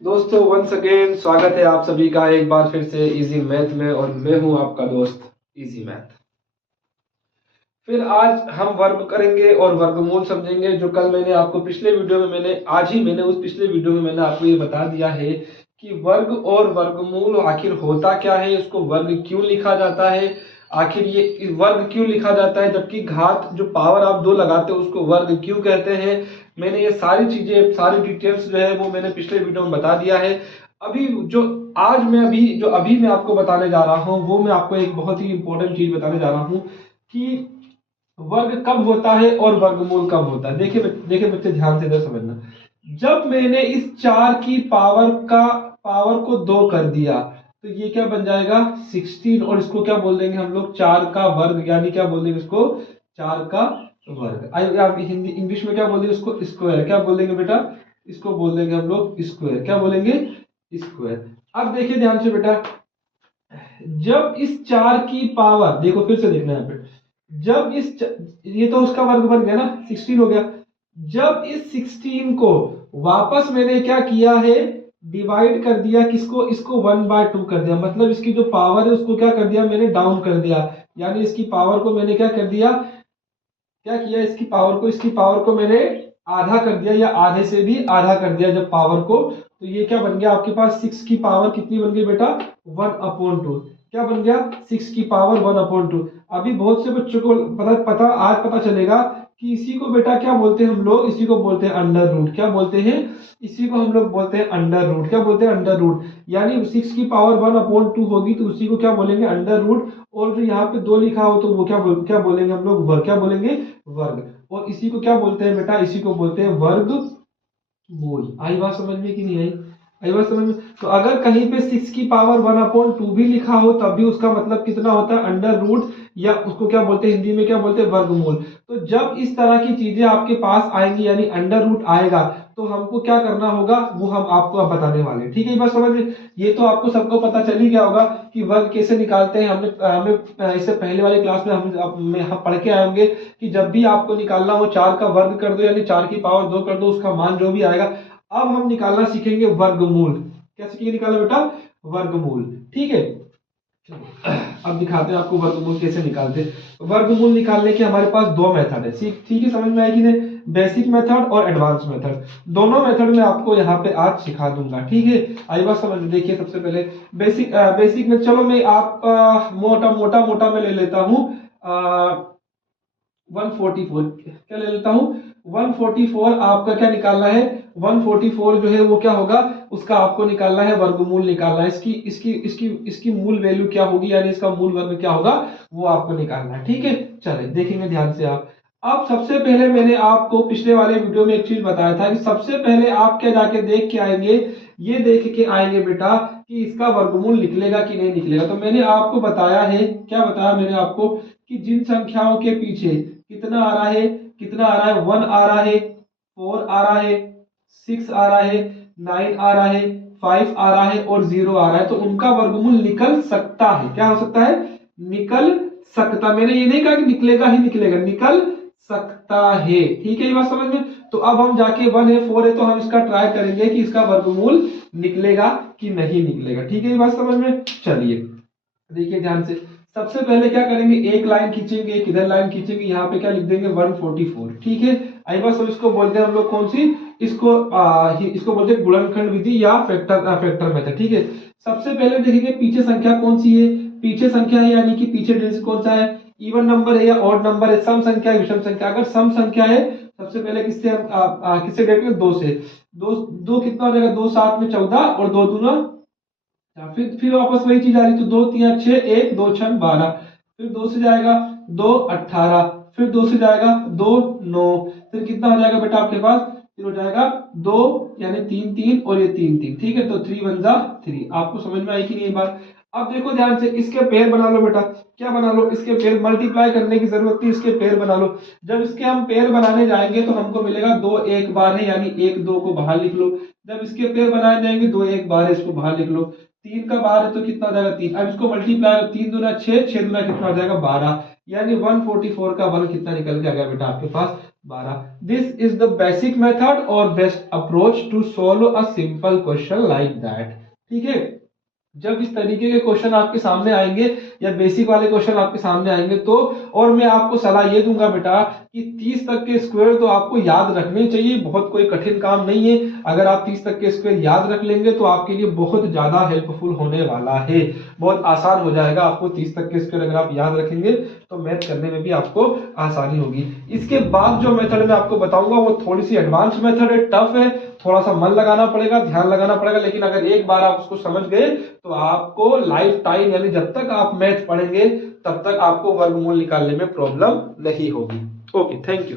दोस्तों once again स्वागत है आप सभी का एक बार फिर से इजी मैथ में। और मैं हूं आपका दोस्त इजी मैथ। फिर आज हम वर्ग करेंगे और वर्गमूल समझेंगे। जो कल मैंने आपको पिछले वीडियो में मैंने उस पिछले वीडियो में मैंने आपको ये बता दिया है कि वर्ग और वर्गमूल आखिर होता क्या है, उसको वर्ग क्यों लिखा जाता है, आखिर ये वर्ग क्यों लिखा जाता है, जबकि घात जो पावर आप दो लगाते हो उसको वर्ग क्यों कहते हैं। मैंने ये सारी चीजें, सारी डिटेल्स जो है वो मैंने पिछले वीडियो में बता दिया है। अभी जो अभी मैं आपको बताने जा रहा हूँ वो मैं आपको एक बहुत ही इंपॉर्टेंट चीज बताने जा रहा हूँ कि वर्ग कब होता है और वर्गमूल कब होता है। देखिए देखिए बच्चे, ध्यान से इधर समझना। जब मैंने इस 4 की पावर को 2 कर दिया तो ये क्या बन जाएगा 16, और इसको क्या बोल देंगे हम लोग 4 का वर्ग, यानी क्या बोल देंगे इसको 4 का वर्ग। आप हिंदी इंग्लिश में क्या बोल देंगे इसको स्क्वायर। क्या बोल देंगे बेटा, इसको बोल देंगे हम लोग स्क्वायर। क्या बोलेंगे स्क्वायर। अब देखिए ध्यान से बेटा, जब इस 4 की पावर, देखो फिर से देखना यहाँ पे, जब ये तो उसका वर्ग बन गया ना 16 हो गया। जब इस 16 को वापस मैंने क्या किया है, डिवाइड कर दिया, किसको, इसको 1/2 कर दिया, मतलब इसकी जो पावर है उसको क्या कर दिया मैंने, डाउन कर दिया। यानी इसकी पावर को मैंने क्या कर दिया, क्या किया, इसकी पावर को मैंने आधा कर दिया, या आधे से भी आधा कर दिया जब पावर को। तो ये क्या बन गया आपके पास, 6 की पावर कितनी बन गई बेटा 1/2। क्या बन गया 6 की पावर 1/2। अभी बहुत से बच्चों को आज पता चलेगा कि इसी को बेटा क्या बोलते हैं हम लोग, इसी को बोलते हैं अंडर रूट। क्या बोलते हैं, इसी को हम लोग बोलते हैं अंडर रूट। क्या बोलते हैं अंडर रूट। यानी 6 की पावर 1/2 होगी तो उसी को क्या बोलेंगे अंडर रूट। और जो यहाँ पे 2 लिखा हो तो वो क्या बोलेंगे हम लोग वर्ग। क्या बोलेंगे वर्ग। और इसी को क्या बोलते हैं बेटा, इसी को बोलते हैं वर्ग मूल। आई बात समझ में कि नहीं आई, आई बात समझ में। तो अगर कहीं पे 6 की पावर 1/2 भी लिखा हो तब भी उसका मतलब कितना होता है अंडर रूट, या उसको क्या बोलते हैं हिंदी में क्या बोलते हैं वर्गमूल। तो जब इस तरह की चीजें आपके पास आएंगी यानी अंडर रूट आएगा तो हमको क्या करना होगा वो हम आपको अब बताने वाले हैं। ठीक है, बस समझ में। ये तो आपको सबको पता चल ही गया होगा कि वर्ग कैसे निकालते हैं। हमें इससे पहले वाली क्लास में हम पढ़ के आए होंगे कि जब भी आपको निकालना हो 4 का वर्ग कर दो, यानी 4 की पावर 2 कर दो, उसका मान जो भी आएगा। अब हम निकालना सीखेंगे वर्गमूल। क्या सीखेंगे निकालना बेटा, वर्गमूल। ठीक है, अब दिखाते हैं आपको वर्गमूल कैसे निकालते हैं। वर्गमूल निकालने के हमारे पास 2 मेथड है। ठीक है, समझ में आएगी नहीं, बेसिक मेथड और एडवांस मेथड। दोनों मेथड में आपको यहाँ पे आज सिखा दूंगा। ठीक है, आई बात समझ में। देखिए सबसे पहले बेसिक में, चलो मैं आप मोटा मैं ले लेता हूँ 144। क्या ले लेता हूं 144। आपका क्या निकालना है 144 जो है वो क्या होगा, उसका आपको निकालना है वर्गमूल निकालना है। इसकी मूल वैल्यू क्या होगी, यानी इसका मूल वर्ग क्या होगा वो आपको निकालना है। ठीक है, चले देखेंगे ध्यान से आप। अब सबसे पहले मैंने आपको पिछले वाले वीडियो में एक चीज बताया था कि सबसे पहले आप क्या जाके देख के आएंगे, ये देख के आएंगे बेटा कि इसका वर्गमूल निकलेगा कि नहीं निकलेगा। तो मैंने आपको बताया है, क्या बताया मैंने आपको, कि जिन संख्याओं के पीछे कितना आ रहा है, कितना आ रहा है 1 आ रहा है, 4 आ रहा है, 6 आ रहा है, 9 आ रहा है, 5 आ रहा है और 0 आ रहा है, तो उनका वर्गमूल निकल सकता है। क्या हो सकता है, निकल सकता। मैंने ये नहीं कहा कि निकलेगा ही निकलेगा, निकल सकता है। ठीक है, ये बात समझ में। तो अब हम जाके 1 है 4 है तो हम इसका ट्राई करेंगे कि इसका वर्गमूल निकलेगा कि नहीं निकलेगा। ठीक है, ये बात समझ में। चलिए देखिए ध्यान से। सबसे पहले क्या करेंगे, एक लाइन खींचेंगे, एक इधर लाइन खींचेंगे, यहाँ पे क्या लिख देंगे 144। ठीक है, आई बस अब इसको बोलते हैं हम लोग कौन सी, इसको बोलते हैं गुणनखंड विधि या फैक्टर मेथड। ठीक है, सबसे पहले देखेंगे पीछे संख्या कौन सी है। पीछे संख्या है यानी कि पीछे डिजिट कौन सा है, इवन नंबर है या ऑड नंबर है, सम संख्या है विषम संख्या। अगर सम संख्या है सबसे पहले किससे हम किससे डिवाइड करेंगे, 2 से। दो कितना हो जाएगा, 2 7 में 14 और 2 दूना, फिर वापस वही चीज आ रही, तो 2 3 6 1 2 6 12। फिर 2 से जाएगा 2 18, फिर 2 से जाएगा 2 9, फिर कितना हो जाएगा बेटा आपके पास, फिर हो जाएगा 2 यानी 3 3 और ये 3 3। ठीक है, तो 3 1 जा 3। आपको समझ में आई कि नहीं बात। अब देखो ध्यान से, इसके पेड़ बना लो बेटा। क्या बना लो, इसके पेड़। मल्टीप्लाई करने की जरूरत नहीं, इसके पेड़ बना लो। जब इसके हम पेड़ बनाने जाएंगे तो हमको मिलेगा 2 एक बार है, यानी 1 2 को बाहर लिख लो। जब इसके पेड़ बनाए जाएंगे 2 एक बार है, इसको बाहर लिख लो। 3 का बाहर है तो कितना हो जाएगा 3। अब इसको मल्टीप्लाई, 3 दूना 6, 6 दूना कितना हो जाएगा 12। यानी 144 का वर्ग कितना निकल के आ गया बेटा आपके पास 12। This is the basic method और best approach to solve a simple question like that. ठीक है, जब इस तरीके के क्वेश्चन आपके सामने आएंगे या बेसिक वाले क्वेश्चन आपके सामने आएंगे तो, और मैं आपको सलाह ये दूंगा बेटा कि 30 तक के स्क्वायर तो आपको याद रखने चाहिए, बहुत कोई कठिन काम नहीं है। अगर आप 30 तक के स्क्वायर याद रख लेंगे तो आपके लिए बहुत ज्यादा हेल्पफुल होने वाला है, बहुत आसान हो जाएगा आपको 30 तक के स्क्वायर अगर आप याद रखेंगे तो मैथ करने में भी आपको आसानी होगी। इसके बाद जो मेथड मैं आपको बताऊंगा वो थोड़ी सी एडवांस मेथड है, टफ है, थोड़ा सा मन लगाना पड़ेगा, ध्यान लगाना पड़ेगा, लेकिन अगर एक बार आप उसको समझ गए तो आपको लाइफ टाइम यानी जब तक आप मैथ पढ़ेंगे तब तक आपको वर्गमूल निकालने में प्रॉब्लम नहीं होगी। Okay, thank you.